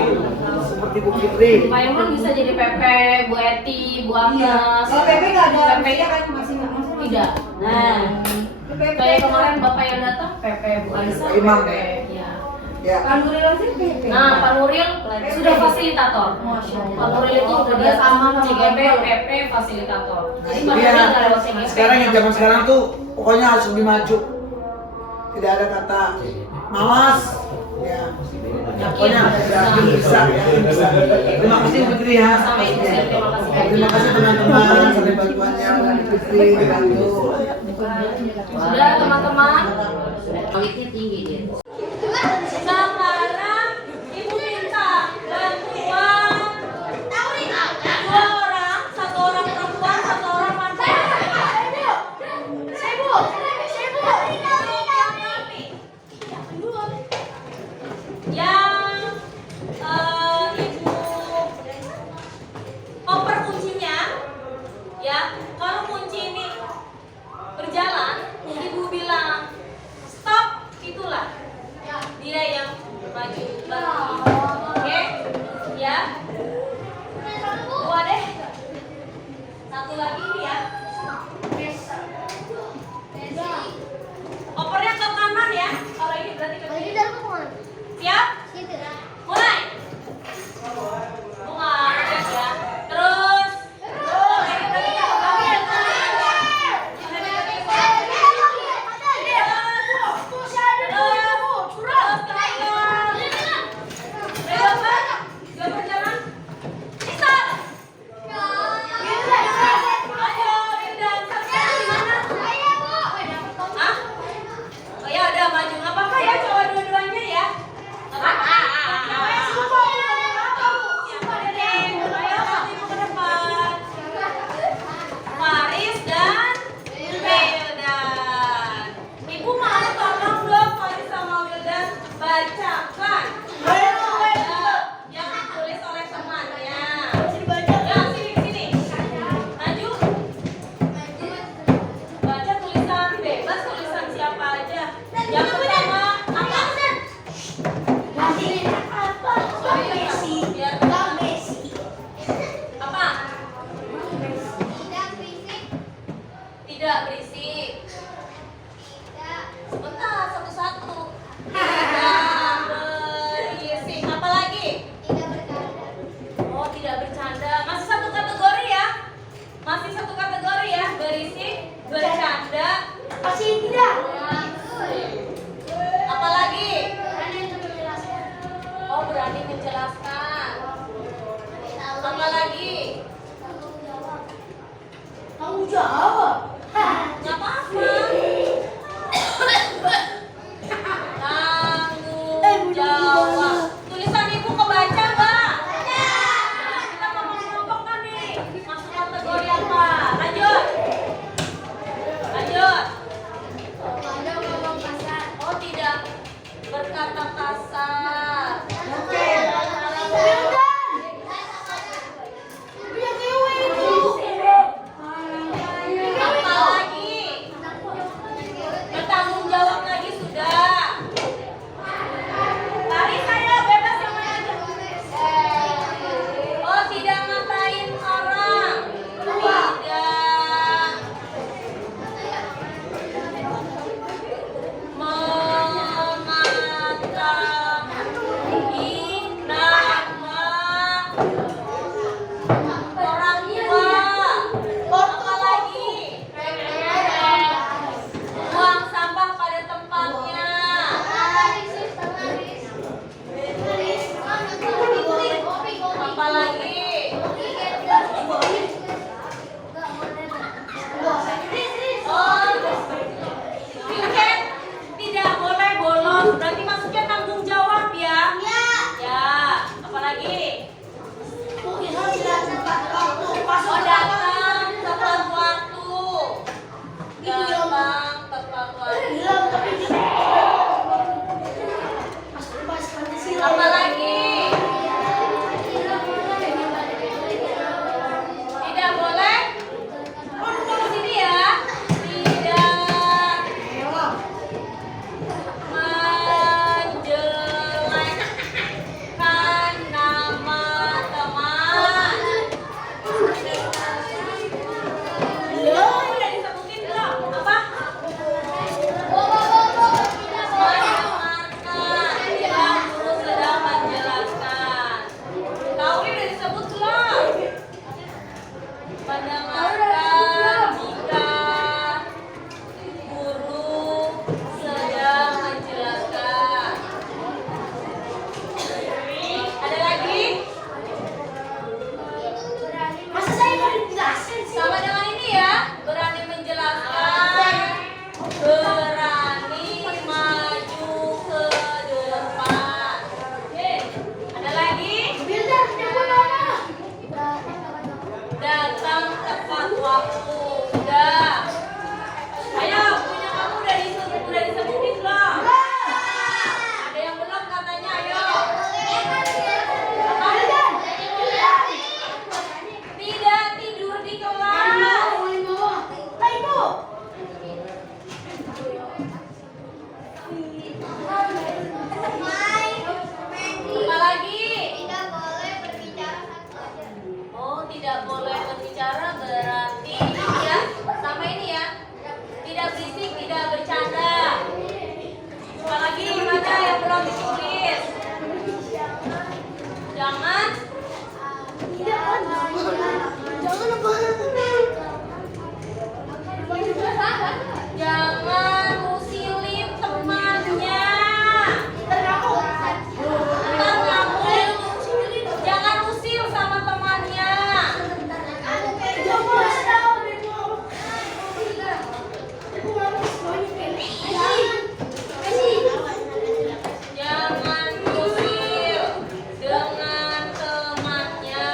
seperti Bu Fitri. Pak Imron bisa jadi PP, Bu Eti, Bu Agnes. Kalau PP nggak ada, PP dia kan masih tidak. Nah, kayak kemarin Bapak yang datang PP, Bu Anissa, Imam. PP. Ya. Ya. Pak Nuril aja PP. Nah, Pak Nuril sudah fasilitator. Pak Nuril itu udah dia sama CGP, PP, fasilitator. Jadi Pak Nuril Iya. nggak lewat CGP. Sekarang yang zaman sekarang tuh pokoknya harus lebih maju. Tidak ada kata malas. Ya. Pokoknya yakin bisa, yakin bisa. Terima kasih Bu Fitri ya. Sama Ibu Sri, terima kasih. Terima kasih teman-teman sampai bantuannya Bu Fitri dibantu. Sudah teman-teman. Solidnya tinggi dia. Sekarang Ibu minta bantuan 2 orang, 1 orang perempuan, 1 orang laki-laki. Yang Ibu oper kuncinya, ya. Kalau kunci ini berjalan, Ibu bilang stop, itulah dia yang menjelaskan. Apa lagi? Tanggung jawab. Nggak apa-apa. Tanggung jawab. Tulisan ibu kebaca nggak? Kita ngomong-ngomong kan nih. Masuk kategori apa? Lanjut. Lanjut. Oh tidak berkata kasar. Oke. Apa lagi? Bertanggung jawab lagi sudah. Tari saya bebas yang mana aja. Oh tidak ngatain orang. Tidak mengata orang tua. Apa lagi? Buang sampah pada tempatnya. Apa lagi? Oh, Vincent tidak boleh bolos. Berarti maksudnya tanggung jawab ya? Ya. Apa lagi? Oh datang tepat waktu. Datang tepat waktu. Apa lagi? Tidak boleh. Tunggu sini ya. Tidak menjelekkan nama teman. Udah disebutin belum? Apa? Mendengarkan. Bila guru sedang menjelaskan. Tauri udah disebut belum? Mendengarkan jika guru sedang menjelaskan. Ada lagi? Sama dengan ini ya, berani menjelaskan, berani maju ke depan. Oke, ada lagi? Datang tepat waktu. Udah. Ayo, punya kamu udah disebutin belum? Ada yang belum katanya, ayo. Apa? Tidak tidur di kelas. Apa lagi? Oh, tidak boleh berbicara berarti ya, sama ini ya. Tidak berisik, tidak bercanda. Apa lagi? Baca yang belum ditulis. Jangan jangan usilin temannya. Ntar kamu jangan usil sama temannya. Jangan usil dengan temannya.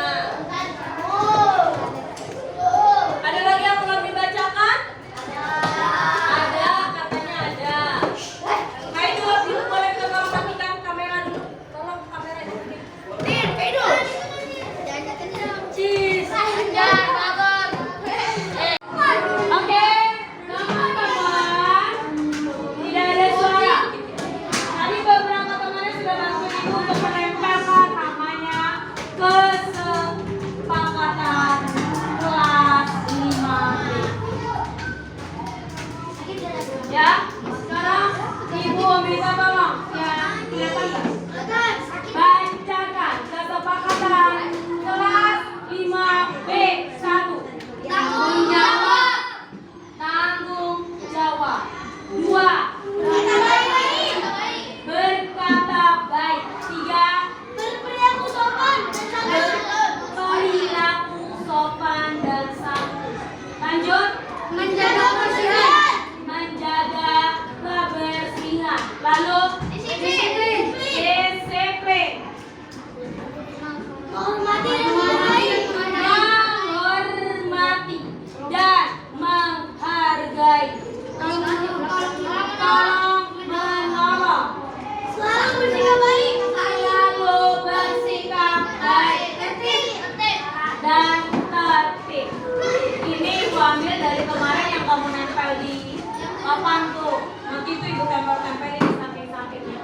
sopan tuh. Nanti itu ibu tempel-tempelin di samping-sampingnya.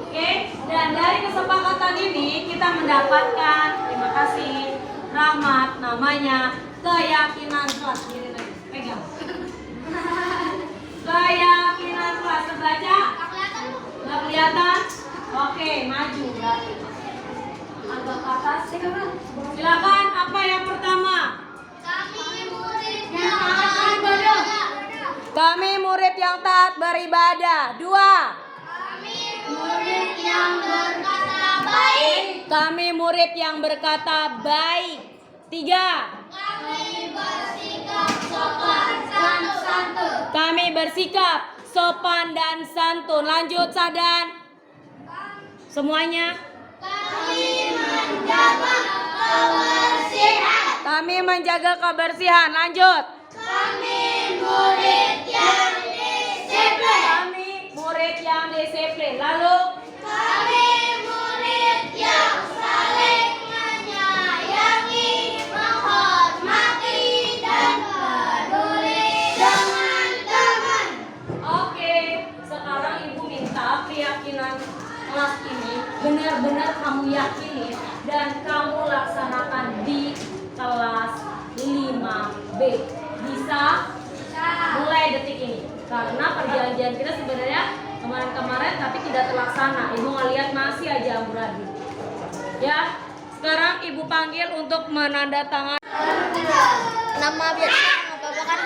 Oke, dan dari kesepakatan ini kita mendapatkan, terima kasih, Rahmat, namanya keyakinan kelas. Gini lagi, pegang. Keyakinan kelas, terbaca? Nggak kelihatan? Oke, maju berarti. Agak ke atas. Silakan, apa yang pertama? Kami murid yang taat beribadah. 2. Kami murid yang berkata baik. 3. Kami bersikap sopan dan santun. Lanjut, Sadan. Semuanya. Kami menjaga kebersihan. Lanjut. Kami murid yang disiplin. Lalu. Oke, sekarang ibu minta keyakinan kelas ini benar-benar kamu yakini dan kamu laksanakan di kelas 5B. Bisa? Mulai detik ini. Karena perjanjian kita sebenarnya kemarin-kemarin tapi tidak terlaksana. Ibu ngeliat masih aja amburadul. Ya, sekarang ibu panggil untuk menandatangani. Nama biasa apa kan?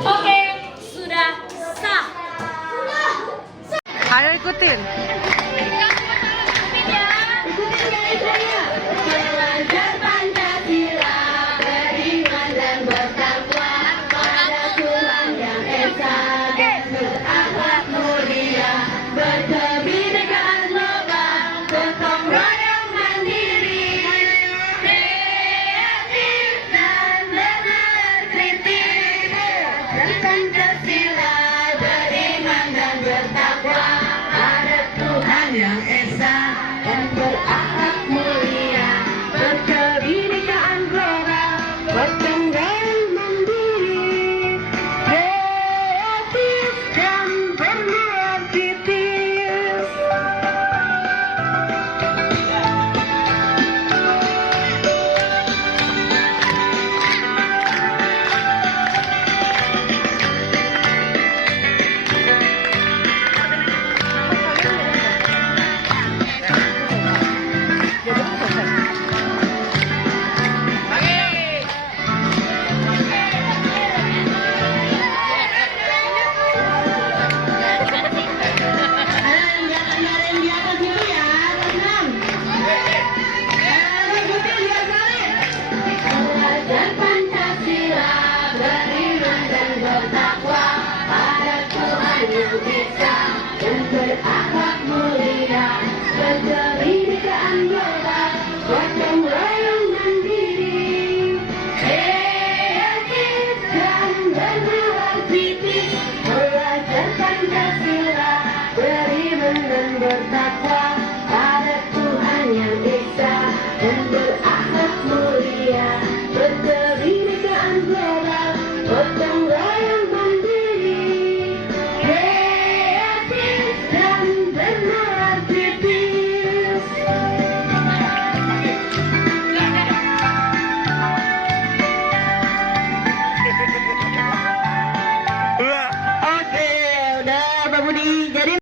Oke, sudah sah. Ayo ikutin. Belajar Pancasila, beriman dan bertakwa pada Tuhan yang esa, dan berakhlak mulia, berkebinekaan global, gotong royong mandiri, kreatif dan berkritik. Pancasila, beriman dan bertakwa pada Tuhan yang esa, dan berakhlak mulia, berkebinekaan global, gotong royong mandiri, kreatif dan berkritik. Belajar Pancasila, beriman dan bertakwa pada Tuhan yang esa, dan berakhlak mulia, berkebinekaan global, gotong royong mandiri, kreatif dan berkritik. Belajar Pancasila, beriman dan bertakwa pada Tuhan yang esa, dan berakhlak mulia, berkebinekaan global, gotong royong mandiri, kreatif dan berkritik. Oke, udah Pak Budi. Jadi